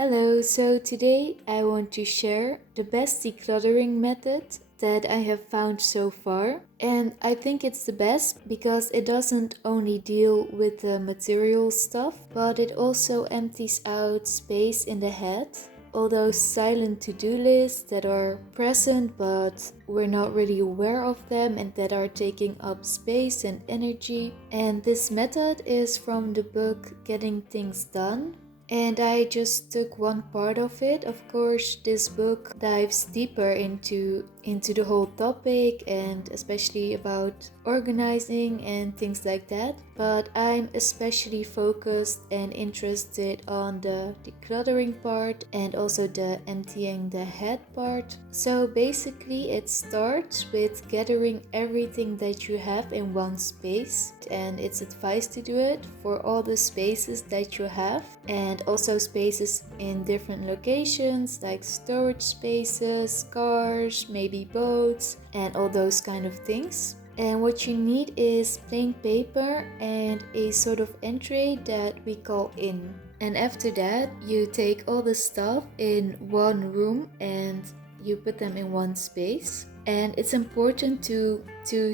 Hello, so today I want to share the best decluttering method that I have found so far. And I think it's the best because it doesn't only deal with the material stuff, but it also empties out space in the head. All those silent to-do lists that are present but we're not really aware of them and that are taking up space and energy. And this method is from the book Getting Things Done, and I just took one part of it. Of course, this book dives deeper into the whole topic and especially about organizing and things like that. But I'm especially focused and interested on the decluttering part and also the emptying the head part. So basically it starts with gathering everything that you have in one space, and it's advised to do it for all the spaces that you have, and also spaces in different locations like storage spaces, cars, maybe boats, and all those kind of things. And what you need is plain paper and a sort of entry that we call in. And after that, you take all the stuff in one room and you put them in one space. And it's important to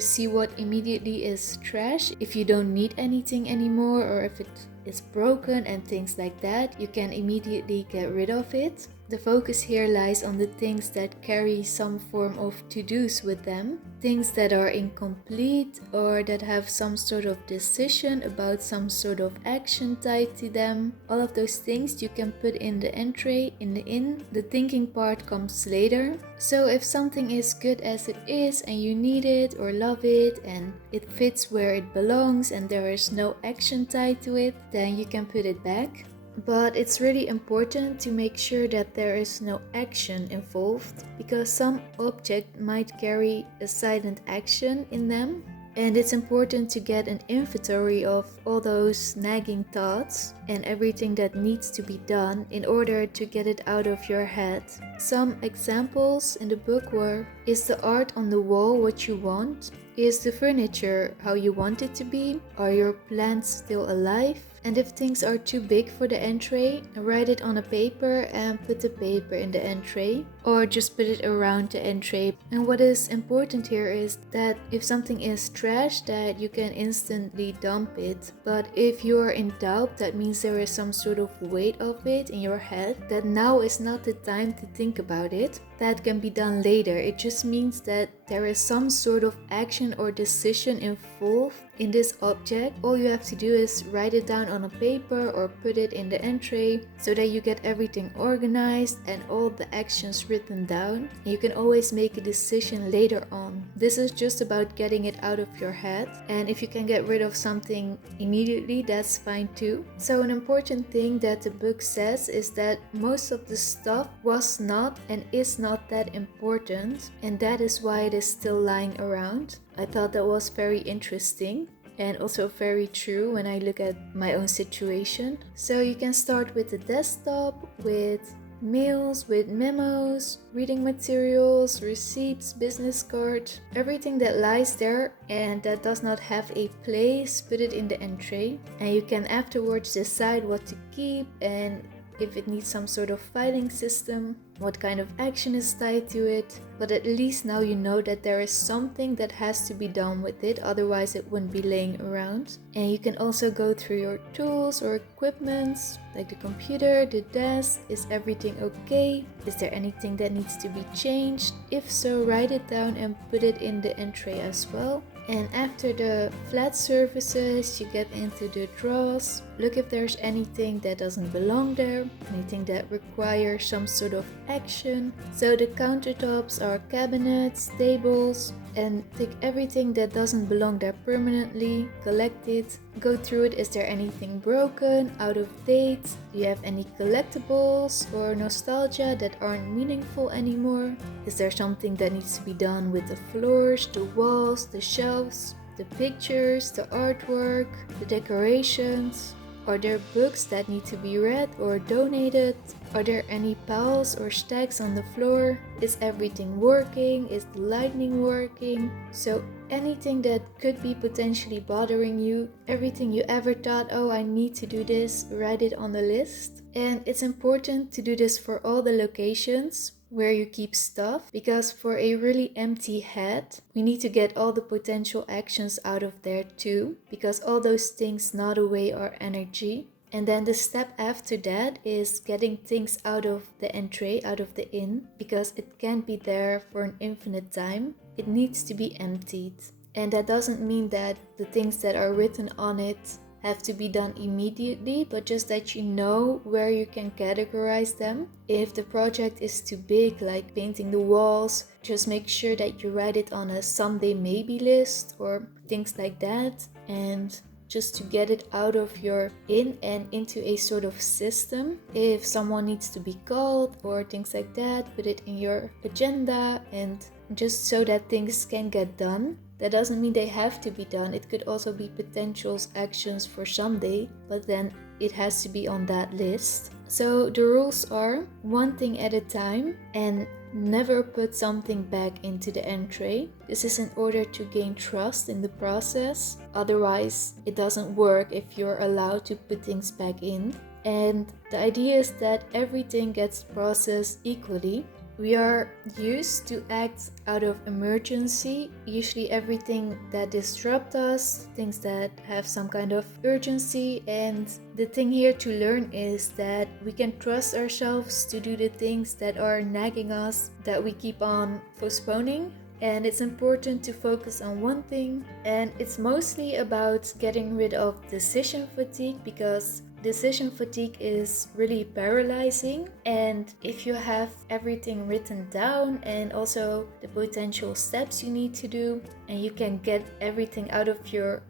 see what immediately is trash. If you don't need anything anymore, or if it is broken and things like that, you can immediately get rid of it. The focus here lies on the things that carry some form of to-dos with them, things that are incomplete or that have some sort of decision about some sort of action tied to them. All of those things you can put in the entry, in the in. The thinking part comes later. So if something is good as it is and you need it or love it and it fits where it belongs and there is no action tied to it, then you can put it back. But it's really important to make sure that there is no action involved, because some object might carry a silent action in them. And it's important to get an inventory of all those nagging thoughts and everything that needs to be done in order to get it out of your head. Some examples in the book were: is the art on the wall what you want? Is the furniture how you want it to be? Are your plants still alive? And if things are too big for the entry, write it on a paper and put the paper in the entry, or just put it around the entry. And what is important here is that if something is trash, that you can instantly dump it. But if you are in doubt, that means there is some sort of weight of it in your head, that now is not the time to think about it. That can be done later. It just means that there is some sort of action or decision involved in this object. All you have to do is write it down on a paper or put it in the entry so that you get everything organized and all the actions written down. You can always make a decision later on. This is just about getting it out of your head, and if you can get rid of something immediately, that's fine too. So an important thing that the book says is that most of the stuff was not and is not that important, and that is why it is still lying around. I thought that was very interesting and also very true when I look at my own situation. So you can start with the desktop, with mails, with memos, reading materials, receipts, business cards, everything that lies there and that does not have a place, put it in the entry. And you can afterwards decide what to keep and if it needs some sort of filing system, what kind of action is tied to it. But at least now you know that there is something that has to be done with it, otherwise it wouldn't be laying around. And you can also go through your tools or equipments, like the computer, the desk. Is everything okay? Is there anything that needs to be changed? If so, write it down and put it in the entry as well. And after the flat surfaces, you get into the drawers. Look if there's anything that doesn't belong there, anything that requires some sort of action. So the countertops are cabinets, tables, and take everything that doesn't belong there permanently, collect it, go through it. Is there anything broken, out of date? Do you have any collectibles or nostalgia that aren't meaningful anymore? Is there something that needs to be done with the floors, the walls, the shelves, the pictures, the artwork, the decorations? Are there books that need to be read or donated? Are there any piles or stacks on the floor? Is everything working? Is the lighting working? So anything that could be potentially bothering you, everything you ever thought, oh, I need to do this, write it on the list. And it's important to do this for all the locations where you keep stuff, because for a really empty head, we need to get all the potential actions out of there too, because all those things gnaw away our energy. And then the step after that is getting things out of the entry, out of the inn, because it can't be there for an infinite time. It needs to be emptied. And that doesn't mean that the things that are written on it have to be done immediately, but just that you know where you can categorize them. If the project is too big, like painting the walls, just make sure that you write it on a someday maybe list or things like that. And just to get it out of your inn and into a sort of system. If someone needs to be called or things like that, put it in your agenda, and just so that things can get done. That doesn't mean they have to be done. It could also be potential actions for someday, but then it has to be on that list. So the rules are one thing at a time, and never put something back into the entry. This is in order to gain trust in the process. Otherwise, it doesn't work if you're allowed to put things back in. And the idea is that everything gets processed equally. We are used to act out of emergency, usually everything that disrupts us, things that have some kind of urgency. And the thing here to learn is that we can trust ourselves to do the things that are nagging us, that we keep on postponing. And it's important to focus on one thing, and it's mostly about getting rid of decision fatigue, because decision fatigue is really paralyzing. And if you have everything written down and also the potential steps you need to do, and you can get everything out of your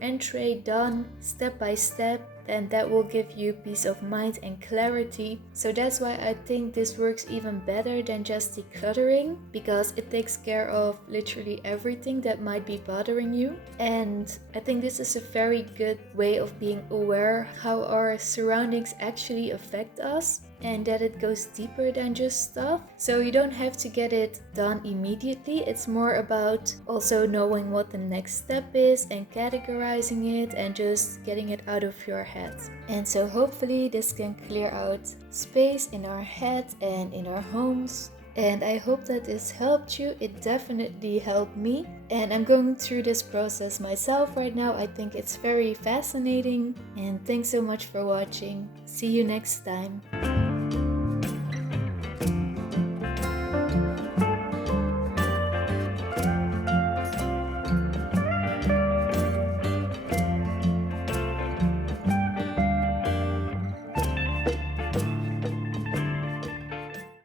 entry done step by step, then that will give you peace of mind and clarity. So that's why I think this works even better than just decluttering, because it takes care of literally everything that might be bothering you. And I think this is a very good way of being aware how our surroundings actually affect us, and that it goes deeper than just stuff. So you don't have to get it done immediately. It's more about also knowing what the next step is and categorizing it and just getting it out of your head. And so hopefully this can clear out space in our head and in our homes. And I hope that this helped you. It definitely helped me. And I'm going through this process myself right now. I think it's very fascinating. And thanks so much for watching. See you next time.